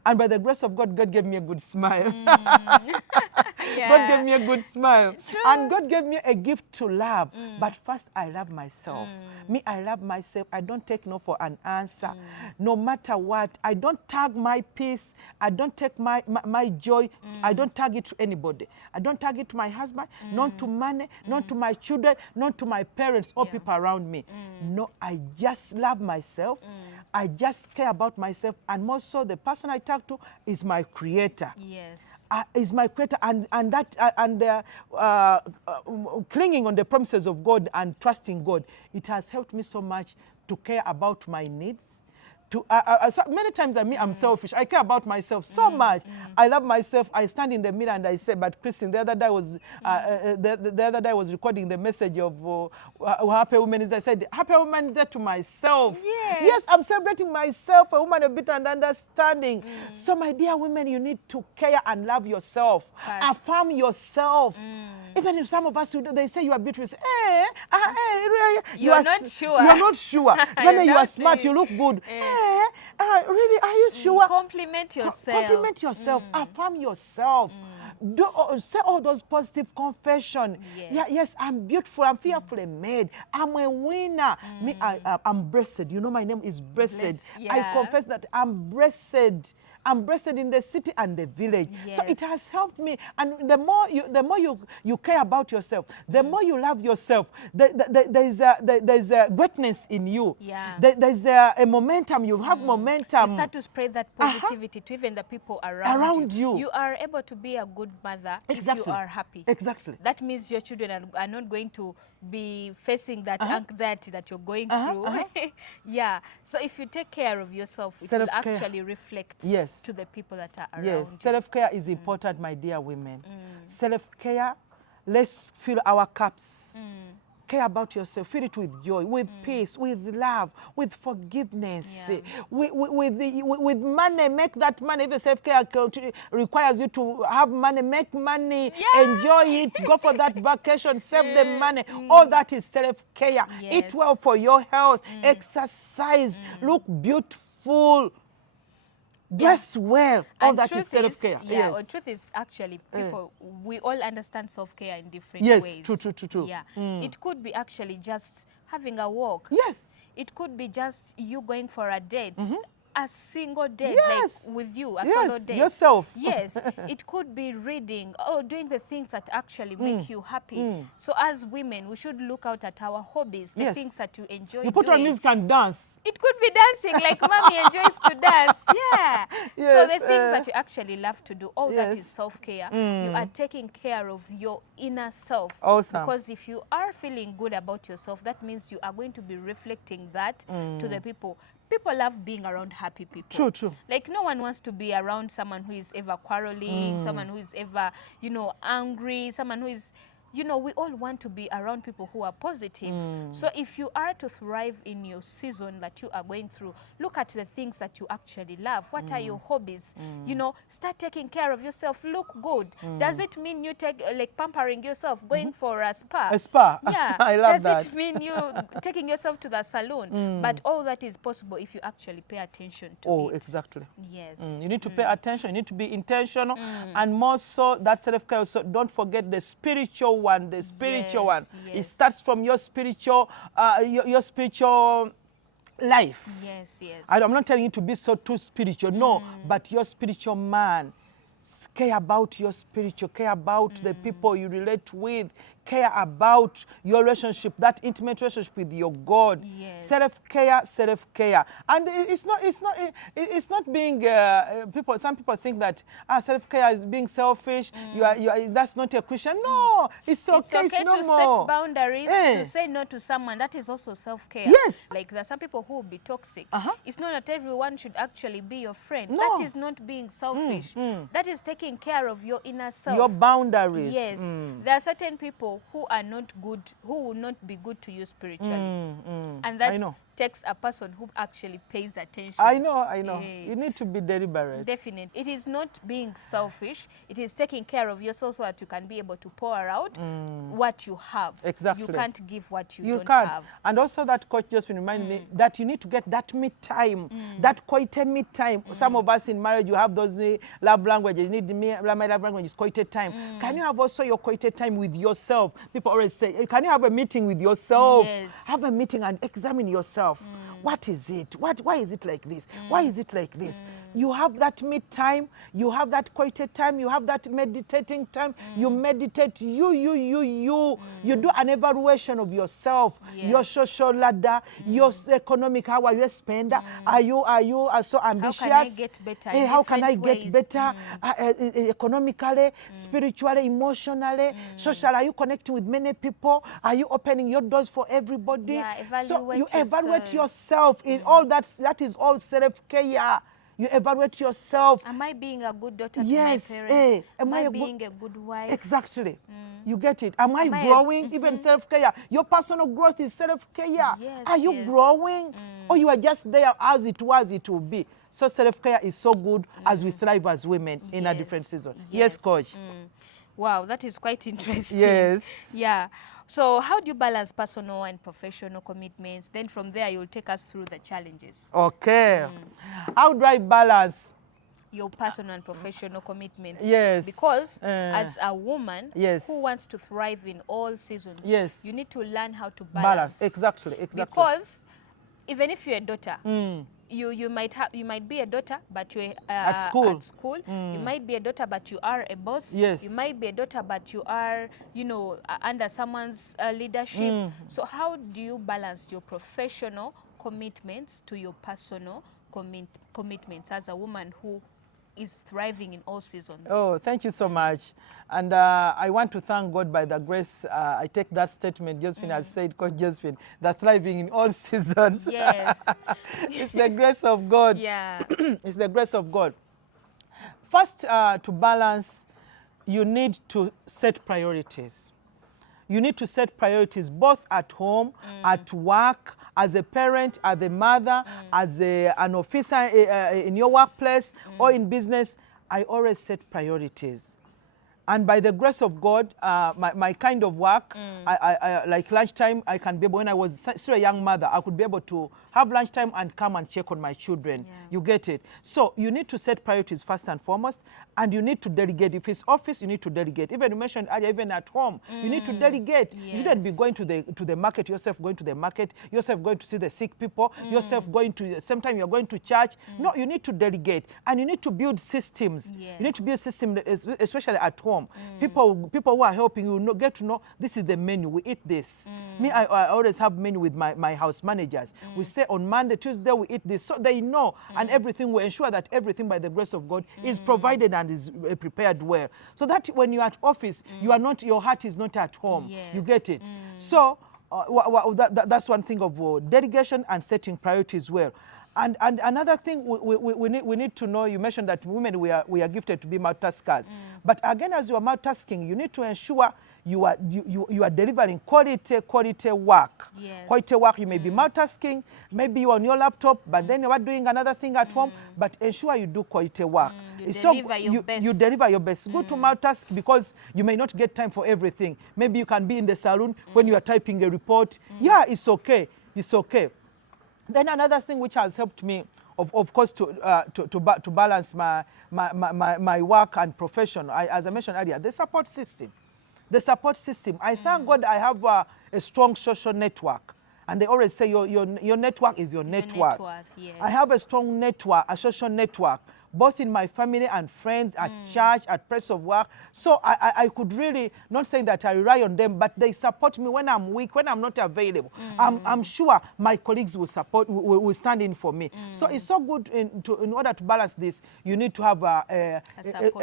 And by the grace of God, God gave me a good smile. God gave me a good smile. True. And God gave me a gift to love. But first, I love myself. Me, I love myself. I don't take no for an answer. No matter what. I don't tag my peace. I don't take my joy. I don't tag it to anybody. I don't tag it to my husband, not to money, not to my children, not to my parents or people around me. No, I just love myself. I just care about myself. And more so, the person I talk to is my creator. Yes. Is my creator, and clinging on the promises of God and trusting God, it has helped me so much to care about my needs. Many times I'm selfish. I care about myself so much. I love myself. I stand in the mirror and I say, but Christine, the other day I was recording the message of Happy Women's Day. I said, Happy Women's Day to myself. Yes, I'm celebrating myself, a woman of bitter and understanding. So my dear women, you need to care and love yourself. Affirm yourself. Even if some of us, they say you are beautiful, say, really, You are not sure. You are not sure. When you are smart, you look good. Really, are you sure? Compliment yourself. Compliment yourself. Affirm yourself. Say all those positive confession. Yes. Yes, I'm beautiful. I'm fearfully made. I'm a winner. Me, I'm blessed. You know, my name is blessed. I confess that I'm blessed. I'm blessed in the city and the village. So it has helped me. And the more you care about yourself, the more you love yourself, there's a greatness in you. There's a momentum. You have momentum. You start to spread that positivity to even the people around you. You are able to be a good mother if you are happy. Exactly. That means your children are not going to be facing that anxiety that you're going through. Yeah. So if you take care of yourself, it will actually reflect to the people that are around you. Self-care is important, my dear women. Self-care, let's fill our cups. Care about yourself. Fill it with joy, with peace, with love, with forgiveness, with money. Make that money. If self-care requires you to have money, make money, enjoy it, go for that vacation, save the money. All that is self-care. Eat well for your health, exercise, look beautiful, dress well. All that is self-care. The truth is actually people, we all understand self-care in different ways. Yes, true. Yeah. It could be actually just having a walk. Yes. It could be just you going for a date. A single date, like with you, a solo date. Yourself. Yes, it could be reading or doing the things that actually make you happy. So as women, we should look out at our hobbies, the things that you enjoy You put on music and dance. It could be dancing, like mommy enjoys to dance. So the things that you actually love to do, all that is self-care. You are taking care of your inner self. Awesome. Because if you are feeling good about yourself, that means you are going to be reflecting that to the people. People love being around happy people. True. Like no one wants to be around someone who is ever quarreling, someone who is ever, angry, someone who is, we all want to be around people who are positive. So if you are to thrive in your season that you are going through, look at the things that you actually love. What are your hobbies? Start taking care of yourself. Look good. Does it mean you take pampering yourself, going for a spa? A spa. Yeah. I love that. Does it mean you taking yourself to the salon? But all that is possible if you actually pay attention to it. Oh, exactly. Yes. You need to pay attention. You need to be intentional. And more so, that self-care. So don't forget the spiritual one. The spiritual one. It starts from your spiritual, your spiritual life. Yes. I'm not telling you to be too spiritual. No, but your spiritual man. Care about your spiritual, care about the people you relate with, care about your relationship, that intimate relationship with your God. Yes. Self-care. And it's not being people. Some people think that self-care is being selfish. That's not a Christian. No, it's okay. It's to set boundaries, to say no to someone. That is also self-care. Yes. Like there are some people who will be toxic. It's not that everyone should actually be your friend. No. That is not being selfish. That is taking care of your inner self. Your boundaries. Yes. There are certain people who are not good, who will not be good to you spiritually. And that takes a person who actually pays attention. I know. You need to be deliberate. Definitely. It is not being selfish. It is taking care of yourself so that you can be able to pour out what you have. Exactly. You can't give what you don't can't. have. And also that coach just reminded me that you need to get that me time, that quality me time. Some of us in marriage, you have those love languages. You need my love language is quality time. Can you have also your quality time with yourself? People always say, can you have a meeting with yourself? Yes. Have a meeting and examine yourself. What is it? Why is it like this? Why is it like this? You have that me time, you have that quality time, you have that meditating time. You meditate, you do an evaluation of yourself, your social ladder, your economic, how are you spend? Are you so ambitious? How can I get better? How can I get better economically, spiritually, emotionally, socially? Are you connecting with many people? Are you opening your doors for everybody? So you evaluate yourself in all that. That is all self-care. You evaluate yourself. Am I being a good daughter yes, to my parents? Am I being a good wife? Exactly. You get it. Am I growing? Even self-care. Your personal growth is self-care. Yes, are you growing? Or you are just there as it was, it will be. So self-care is so good as we thrive as women in a different season. Yes, Coach. Wow, that is quite interesting. Yes. Yeah. So how do you balance personal and professional commitments? Then from there, you'll take us through the challenges. Okay. How do I balance? Your personal and professional commitments. Yes. Because as a woman Yes. who wants to thrive in all seasons, Yes. you need to learn how to balance. Exactly. Because even if you're a daughter, you might be a daughter, but you're At school. You might be a daughter, but you are a boss. Yes. You might be a daughter, but you are, under someone's leadership. So how do you balance your professional commitments to your personal commitments as a woman who is thriving in all seasons? Oh, thank you so much. And I want to thank God by the grace. I take that statement Josephine has said, Coach Josephine, that thriving in all seasons. Yes. It's the grace of God. Yeah. It's the grace of God. First, to balance, you need to set priorities. You need to set priorities both at home, at work, as a parent, as a mother, as an officer in your workplace or in business. I always set priorities. And by the grace of God, my kind of work, I like lunchtime, I can be able, when I was still a young mother, I could be able to have lunchtime and come and check on my children. Yeah. You get it? So you need to set priorities first and foremost, and you need to delegate. If it's office, you need to delegate. Even you mentioned earlier, even at home, you need to delegate. Yes. You shouldn't be going to the market, yourself going to the market, yourself going to see the sick people, yourself going to, sometimes you're going to church. No, you need to delegate, and you need to build systems. Yes. You need to build systems, especially at home. People who are helping you get to know this is the menu. We eat this. Me, I always have menu with my house managers. We say on Monday, Tuesday we eat this, so they know, and everything. We ensure that everything by the grace of God is provided and is prepared well, so that when you're at office, you are not, your heart is not at home. Yes. You get it? So that's one thing of delegation and setting priorities well. And another thing we need to know, you mentioned that women, we are gifted to be multitaskers. But again, as you are multitasking, you need to ensure you are delivering quality work. Yes. Quality work, you may be multitasking, maybe you're on your laptop, but then you are doing another thing at home, but ensure you do quality work. You deliver your best. You deliver your best. It's good to multitask because you may not get time for everything. Maybe you can be in the salon when you are typing a report. Yeah, it's okay. It's okay. Then another thing which has helped me, of course, to balance my work and profession, as I mentioned earlier, the support system. The support system. I thank God I have a strong social network. And they always say your network is your net worth. Yes. I have a strong network, a social network, both in my family and friends, at church, at place of work. So I could really, not say that I rely on them, but they support me when I'm weak, when I'm not available. I'm sure my colleagues will stand in for me. So it's so good in order to balance this, you need to have a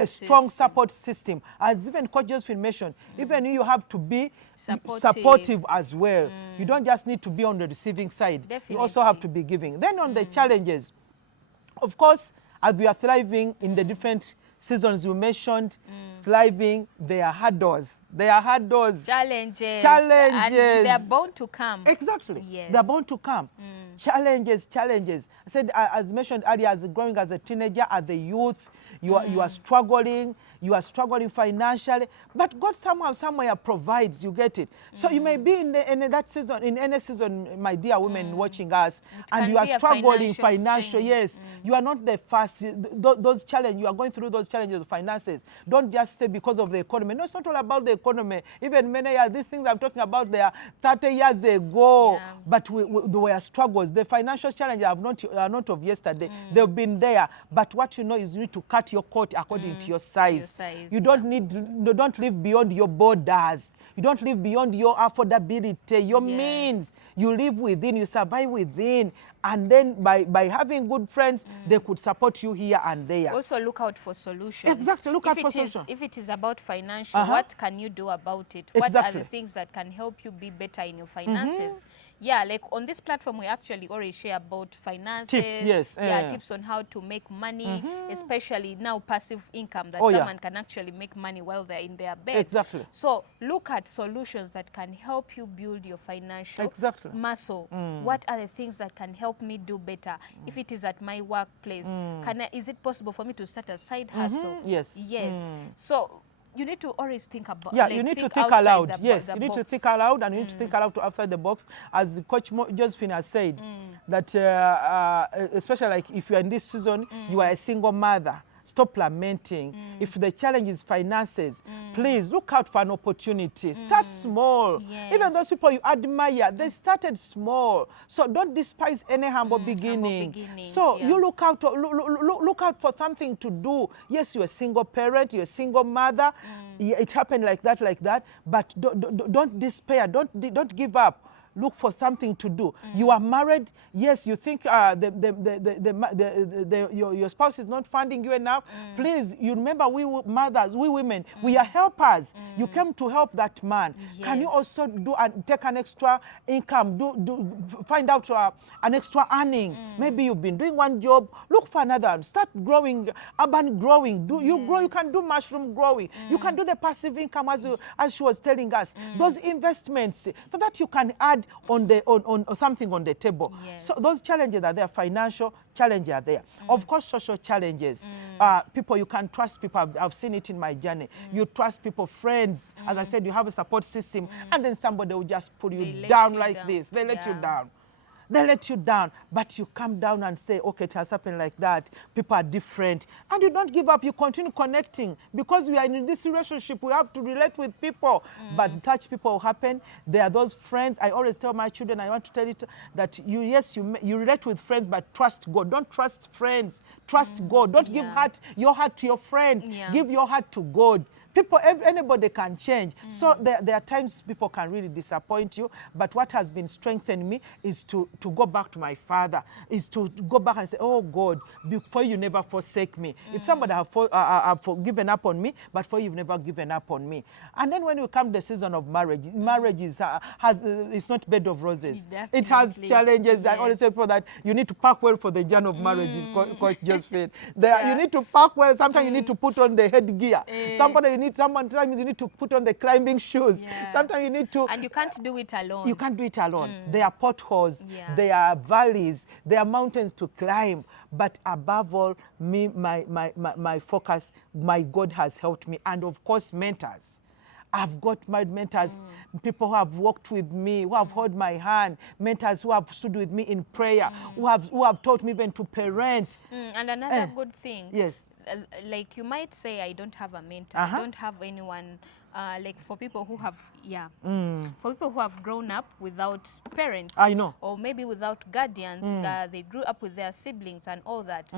strong support system. As even Coach Josephine mentioned, even you have to be supportive as well. You don't just need to be on the receiving side. Definitely. You also have to be giving. Then on the challenges, of course, as we are thriving in the different seasons you mentioned, thriving, there are hurdles. There are hurdles. Challenges. And they are bound to come. Exactly. Yes. They're bound to come. Challenges. I said, as mentioned earlier, as growing as a teenager, as a youth, you are struggling. You are struggling financially, but God somewhere provides. You get it. So you may be in that season, in any season, my dear women watching us, and you are struggling financially. Yes, you are not the first. Those challenges, you are going through those challenges of finances. Don't just say because of the economy. No, it's not all about the economy. Even many years, these things I'm talking about, they are 30 years ago, but there were struggles. The financial challenges are not of yesterday. They've been there. But what you know is you need to cut your coat according to your size. You don't don't live beyond your borders. You don't live beyond your affordability, your means. You live within, you survive within. And then by having good friends, they could support you here and there. Also look out for solutions. Exactly, look out for solutions. If it is about financial, what can you do about it? What are the things that can help you be better in your finances? Yeah, like on this platform, we actually already share about finances. Tips, yes. Yeah, tips on how to make money, especially now passive income that someone can actually make money while they're in their bed. Exactly. So look at solutions that can help you build your financial muscle. What are the things that can help me do better? If it is at my workplace, is it possible for me to start a side hustle? Yes. Yes. So you need to always think about. Yeah, like, you need to think think outside aloud. the Yes, the you need to box. think aloud, and you need to think aloud to outside the box. As Coach Josephine has said, that especially like if you are in this season, you are a single mother. Stop lamenting. If the challenge is finances, please look out for an opportunity. Start small. Yes. Even those people you admire, they started small. So don't despise any humble beginning. So yeah. you look out, look out for something to do. Yes, you're a single parent, you're a single mother. Yeah, it happened like that. But don't despair. Don't give up. Look for something to do. You are married. Yes, you think your spouse is not funding you enough. Please, you remember we mothers, we women, we are helpers. You came to help that man. Can you Yes. also do and take an extra income? Find out an extra earning. Maybe you've been doing one job. Look for another. Start growing, urban growing. You grow. You can do mushroom growing. You can do the passive income as she was telling us. Those investments so that you can add on something on the table. Yes. So those challenges are there. Financial challenges are there. Of course, social challenges. People you can trust. People. I've seen it in my journey. You trust people, friends. As I said, you have a support system, and then somebody will just pull you down like this. They let you down. They let you down, but you come down and say, okay, it has happened like that. People are different. And you don't give up. You continue connecting. Because we are in this relationship, we have to relate with people. But such people will happen. There are those friends. I always tell my children, I want to tell you that you relate with friends, but trust God. Don't trust friends. Trust God. Don't give your heart to your friends. Give your heart to God. People, anybody can change. So there are times people can really disappoint you. But what has been strengthening me is to go back to my Father, is to go back and say, oh God, before you never forsake me. If somebody have given up on me, but for you've never given up on me. And then when we come to the season of marriage, marriage is it's not bed of roses. It has challenges. I always tell people that you need to pack well for the journey of marriage, Coach Josephine. You need to pack well. Sometimes you need to put on the headgear. Sometimes you need to put on the climbing shoes. Sometimes you need to. And you can't do it alone. You can't do it alone. There are potholes. There are valleys. There are mountains to climb. But above all, my focus, my God has helped me. And of course, mentors. I've got my mentors, people who have walked with me, who have held my hand, mentors who have stood with me in prayer, who have taught me even to parent. And another good thing. Yes. Like you might say, I don't have a mentor. I don't have anyone. Like for people who have, for people who have grown up without parents, I know, or maybe without guardians, they grew up with their siblings and all that.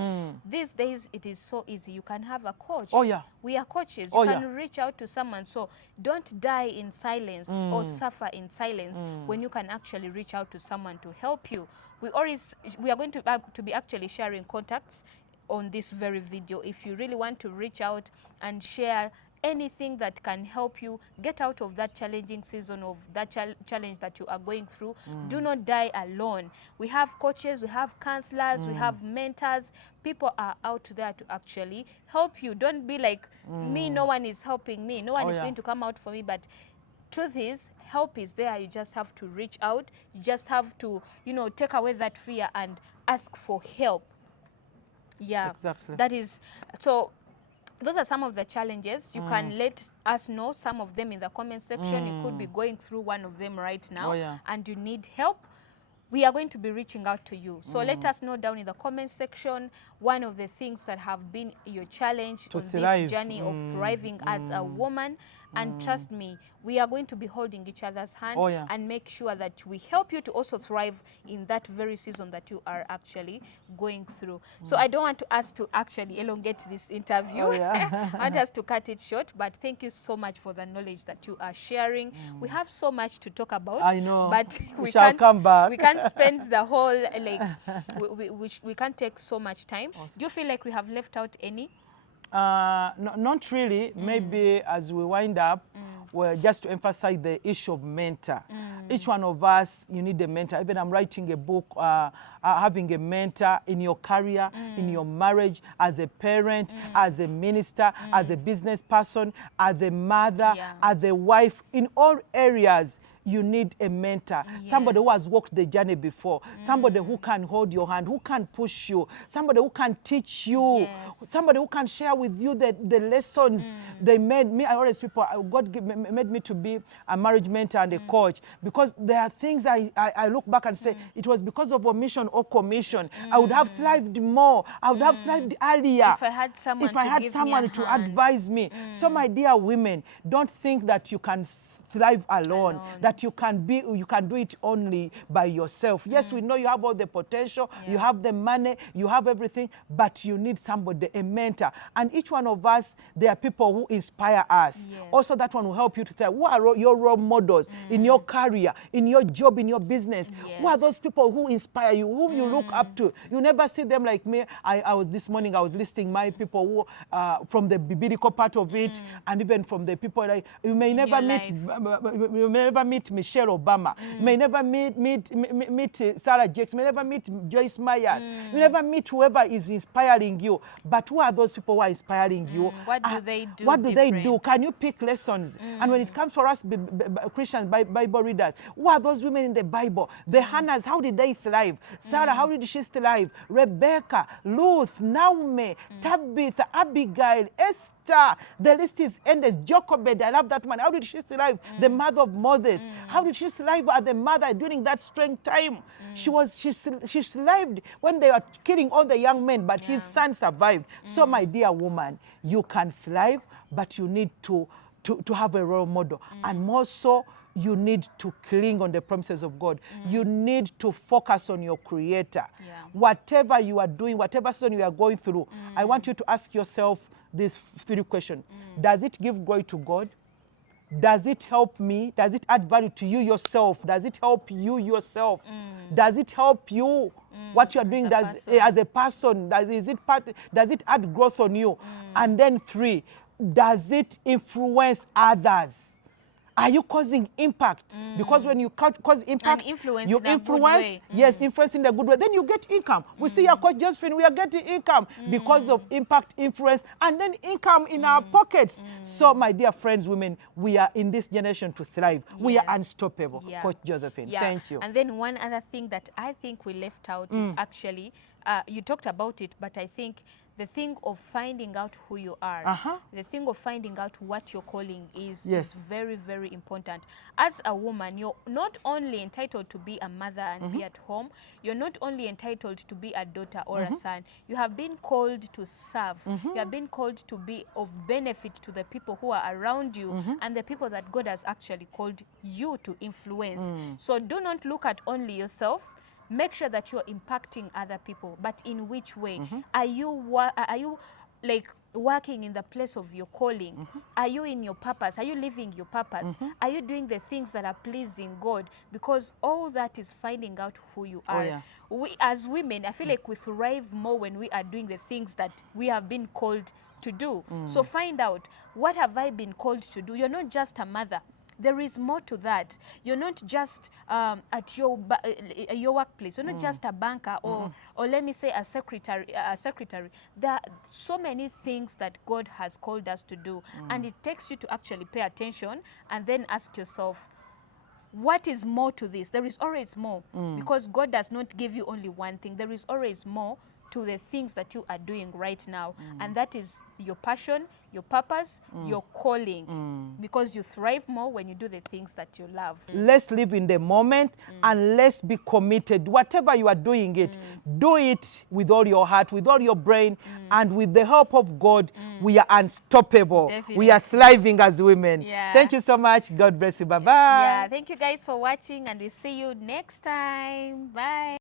These days, it is so easy. You can have a coach. Oh yeah, we are coaches. You can reach out to someone. So don't die in silence or suffer in silence when you can actually reach out to someone to help you. We are going to be actually sharing contacts on this very video. If you really want to reach out and share anything that can help you get out of that challenging season, of that challenge that you are going through, do not die alone. We have coaches, we have counselors, we have mentors. People are out there to actually help you. Don't be like, me, no one is helping me. No one is going to come out for me. But truth is, help is there. You just have to reach out. You just have to, take away that fear and ask for help. Yeah, exactly. That is, so those are some of the challenges. You can let us know some of them in the comment section. You could be going through one of them right now and you need help. We are going to be reaching out to you. So let us know down in the comment section one of the things that have been your challenge on this journey of thriving as a woman. And trust me, we are going to be holding each other's hand and make sure that we help you to also thrive in that very season that you are actually going through. So I don't want us to actually elongate this interview. I want us to cut it short, but thank you so much for the knowledge that you are sharing. We have so much to talk about. I know, but we can't come back. We can't spend the whole, we can't take so much time. Do you feel like we have left out any? No, not really. Maybe as we wind up, well, just to emphasize the issue of mentor. Each one of us, you need a mentor. Even I'm writing a book, having a mentor in your career, in your marriage, as a parent, as a minister, as a business person, as a mother, as a wife, in all areas. You need a mentor, somebody who has walked the journey before, somebody who can hold your hand, who can push you, somebody who can teach you, somebody who can share with you the lessons they made me. I always people, made me to be a marriage mentor and a coach, because there are things I look back and say, it was because of omission or commission. I would have thrived more. I would have thrived earlier. If I had someone to advise me. So my dear women, don't think that you can thrive alone, that you can do it only by yourself. Yes, we know you have all the potential, you have the money, you have everything, but you need somebody, a mentor. And each one of us, there are people who inspire us. Yes. Also, that one will help you to thrive. Who are your role models in your career, in your job, in your business? Yes. Who are those people who inspire you, whom you look up to? You never see them like me. This morning I was listing my people who from the biblical part of it, and even from the people like you may never meet. You may never meet Michelle Obama. You may never meet Sarah Jakes. You may never meet Joyce Myers. You never meet whoever is inspiring you. But who are those people who are inspiring you? What do they do? What do they do? Can you pick lessons? And when it comes for us Christian Bible readers, who are those women in the Bible? The Hannahs, how did they thrive? Sarah, how did she thrive? Rebecca, Ruth, Naomi, Tabitha, Abigail, Esther. The list is endless. Jochebed, I love that one. How did she thrive? The mother of Moses. How did she thrive as the mother during that strength time? She thrived when they were killing all the young men, but his son survived. So my dear woman, you can thrive, but you need to have a role model. And more so, you need to cling on the promises of God. You need to focus on your Creator. Whatever you are doing, whatever season you are going through, I want you to ask yourself these 3 questions. Does it give glory to God? Does it help me? Does it add value to you yourself? Does it help you yourself? Does it help you? What you are doing as a person, does it add growth on you? And then 3, does it influence others? Are you causing impact? Because when you cause impact, you influence, yes, influence in a good way. Then you get income. We see our Coach Josephine, we are getting income because of impact, influence, and then income in our pockets. So, my dear friends, women, we are in this generation to thrive. We are unstoppable. Coach Josephine, thank you. And then one other thing that I think we left out is actually, you talked about it, but I think the thing of finding out who you are, the thing of finding out what your calling is very, very important. As a woman, you're not only entitled to be a mother and be at home, you're not only entitled to be a daughter or a son, you have been called to serve. You have been called to be of benefit to the people who are around you and the people that God has actually called you to influence. So do not look at only yourself. Make sure that you're impacting other people, but in which way? Are you like working in the place of your calling? Are you in your purpose? Are you living your purpose? Are you doing the things that are pleasing God? Because all that is finding out who you are. We as women, I feel like we thrive more when we are doing the things that we have been called to do. So find out, what have I been called to do? You're not just a mother. There is more to that. You're not just at your workplace. You're not just a banker or let me say a secretary. There are so many things that God has called us to do, and it takes you to actually pay attention and then ask yourself, what is more to this? There is always more, because God does not give you only one thing. There is always more to the things that you are doing right now, and that is your passion, your purpose, your calling, because you thrive more when you do the things that you love. Let's live in the moment and let's be committed. Whatever you are doing it, do it with all your heart, with all your brain, and with the help of God, we are unstoppable. Definitely. We are thriving as women. Yeah. Thank you so much. God bless you. Bye-bye. Yeah, thank you guys for watching, and we'll see you next time. Bye.